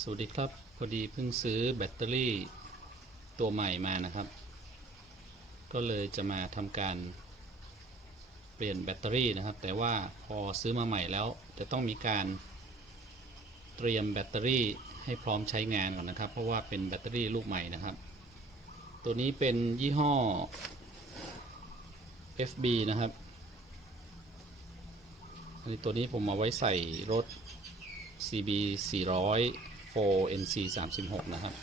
สวัสดีครับ พอดีเพิ่งซื้อแบตเตอรี่ตัวใหม่มานะครับ ก็เลยจะมาทำการเปลี่ยนแบตเตอรี่นะครับ แต่ว่าพอซื้อมาใหม่แล้ว จะต้องมีการเตรียมแบตเตอรี่ให้พร้อมใช้งานก่อนนะครับ เพราะว่าเป็นแบตเตอรี่ลูกใหม่นะครับ ตัวนี้เป็นยี่ห้อ FB นะครับอันนี้ตัวนี้ผมเอาไว้ใส่รถ CB 400 4 NC 36นะครับ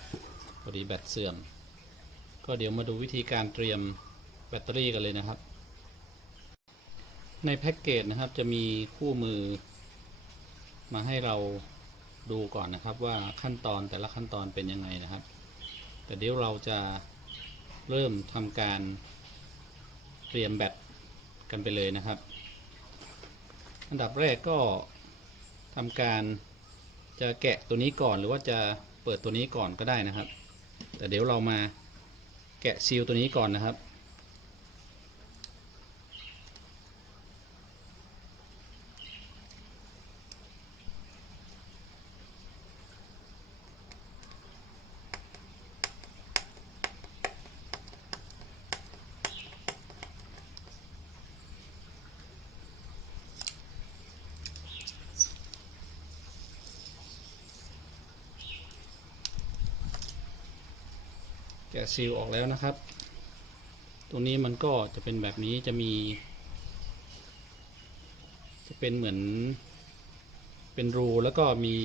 พอดีแบตเสื่อม ก็เดี๋ยวมาดูวิธีการเตรียมแบตเตอรี่กันเลยนะครับ ในแพ็กเกจนะครับจะมีคู่มือ มาให้เราดูก่อนนะครับว่าขั้นตอนแต่ละขั้นตอนเป็นยังไงนะครับ แต่เดี๋ยวเราจะเริ่มทำการเตรียมแบตกันไปเลยนะครับ อันดับแรกก็ทำการ จะแกะตัวนี้ก่อนหรือว่าจะเปิดตัวนี้ก่อนก็ได้นะครับ แต่เดี๋ยวเรามาแกะซีลตัวนี้ก่อนนะครับ แกะซีลออกแล้วนะครับตรงนี้มันก็จะเป็นแบบนี้จะมี จะเป็นเหมือน เป็นรูแล้วก็มี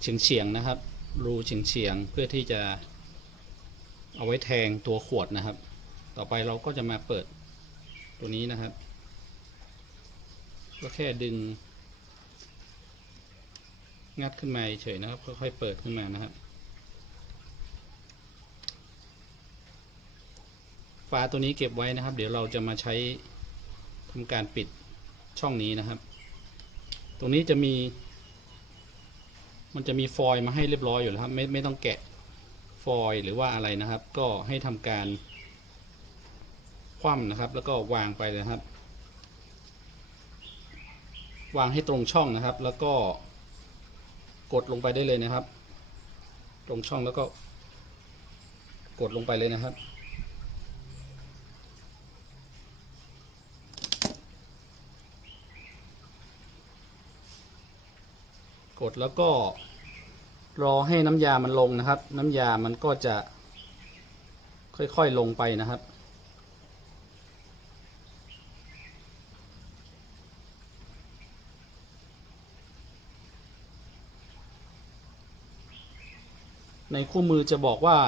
เฉียงเฉียงนะครับ รูเฉียงเฉียงเพื่อที่จะเอาไว้แทงตัวขวดนะครับ ต่อไปเราก็จะมาเปิดตัวนี้นะครับ ก็แค่ดึง งัดขึ้นมาเฉยนะครับค่อยๆเปิดขึ้นมานะครับ ฝาตัวนี้เก็บไว้นะครับ เดี๋ยวเราจะมาใช้ทำการปิดช่องนี้นะครับ ตรงนี้จะมี มันจะมีฟอยล์มาให้เรียบร้อยอยู่แล้วครับไม่ไม่ต้องแกะฟอยล์หรือว่าอะไรนะครับ ก็ให้ทำการคว่ำนะครับ แล้วก็วางไปเลยนะครับ วางให้ตรงช่องนะครับ แล้วก็กดลงไปได้เลยนะครับ ตรงช่องแล้วก็กดลงไปเลยนะครับ กดแล้วก็รอให้น้ำยามันลงนะครับ น้ำยามันก็จะค่อยๆลงไปนะครับ ในคู่มือจะบอกว่า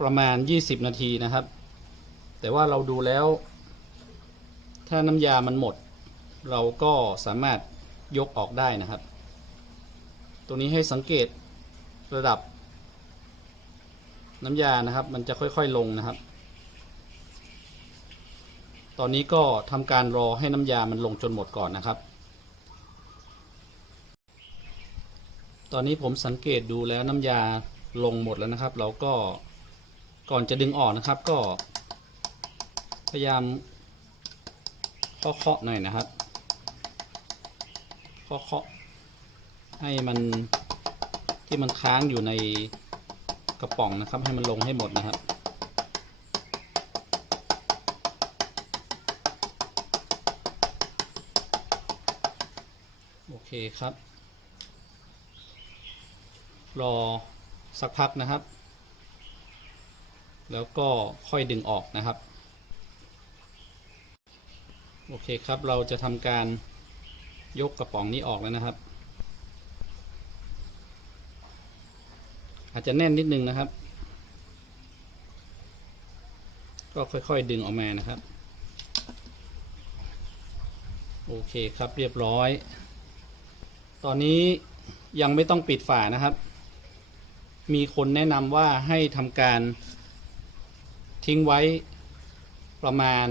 ประมาณ 20 นาทีนะครับ แต่ว่าเราดูแล้ว ถ้าน้ำยามันหมด เราก็สามารถยกออกได้นะครับ ตรงนี้ให้สังเกตระดับ น้ำยานะครับ มันจะค่อยๆลงนะครับ ตอนนี้ก็ทำการรอให้น้ำยามันลงจนหมดก่อนนะครับ ตอนนี้ผมสังเกตดูแล้วน้ำยาลงหมดแล้วนะครับ เราก็ก่อนจะดึงออกนะครับ ก็ พยายามเคาะๆหน่อยนะครับเคาะๆ ให้มันที่มันค้างอยู่ในกระป๋องนะครับ ให้มันลงให้หมดนะครับ โอเคครับ รอสักพักนะครับ แล้วก็ค่อยดึงออกนะครับ โอเคครับเราจะทำการยกกระป๋องนี้ออกแล้วนะครับ อาจจะแน่นนิดนึงนะครับ ก็ค่อยๆดึงออกมานะครับ โอเคครับเรียบร้อย ตอนนี้ยังไม่ต้องปิดฝานะครับ มีคนแนะนำว่าให้ทำการทิ้งไว้ประมาณ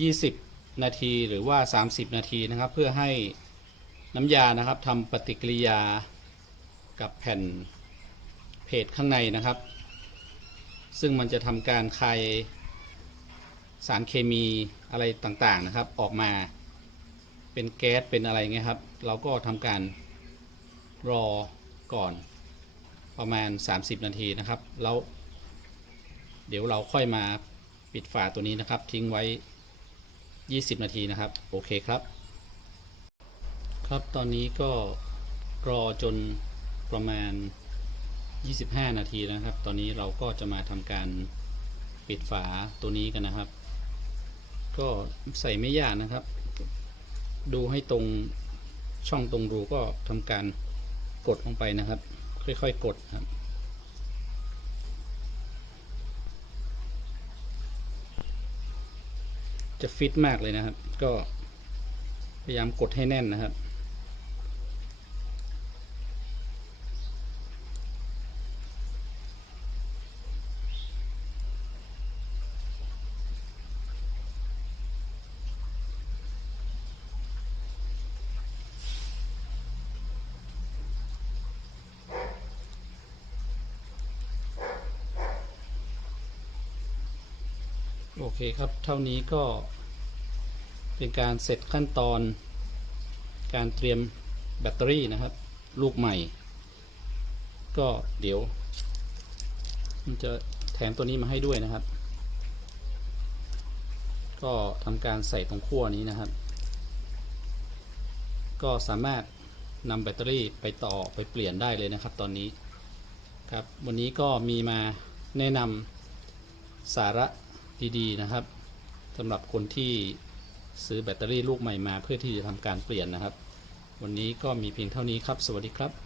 20 นาทีหรือว่า 30 นาทีนะครับ เพื่อให้น้ำยานะครับทำปฏิกิริยากับแผ่น เพจข้างในนะครับ ซึ่งมันจะทำการคายสารเคมีอะไรต่างๆนะครับ ออกมาเป็นแก๊สเป็นอะไรเงี้ยครับ เราก็ทำการรอก่อนประมาณ 30 นาทีนะครับ แล้วเดี๋ยวเราค่อยมาปิดฝาตัวนี้นะครับ ทิ้งไว้ 20 นาทีนะครับ โอเคครับ ครับตอนนี้ก็รอจนประมาณ 25 นาทีนะครับ ตอนนี้เราก็จะมาทำการปิดฝาตัวนี้กันนะครับ ก็ใส่ไม่ยากนะครับ ดูให้ตรงช่องตรงรูก็ทำการกดลงไปนะครับ ค่อยๆกดครับ จะฟิตมากเลยนะครับ ก็พยายามกดให้แน่นนะครับ โอเคครับ เท่านี้ก็เป็นการเสร็จขั้นตอน การเตรียมแบตเตอรี่นะครับ ลูกใหม่ ก็เดี๋ยว มันจะแถมตัวนี้มาให้ด้วยนะครับ ก็ทำการใส่ตรงขั้วนี้นะครับ ก็สามารถนำแบตเตอรี่ไปต่อไปเปลี่ยนได้เลยนะครับ ตอนนี้ครับ วันนี้ก็มีมาแนะนำสาระ ดีๆนะครับสำหรับคนที่ซื้อแบตเตอรี่ลูกใหม่มา เพื่อที่จะทำการเปลี่ยนนะครับ วันนี้ก็มีเพียงเท่านี้ครับ สวัสดีครับ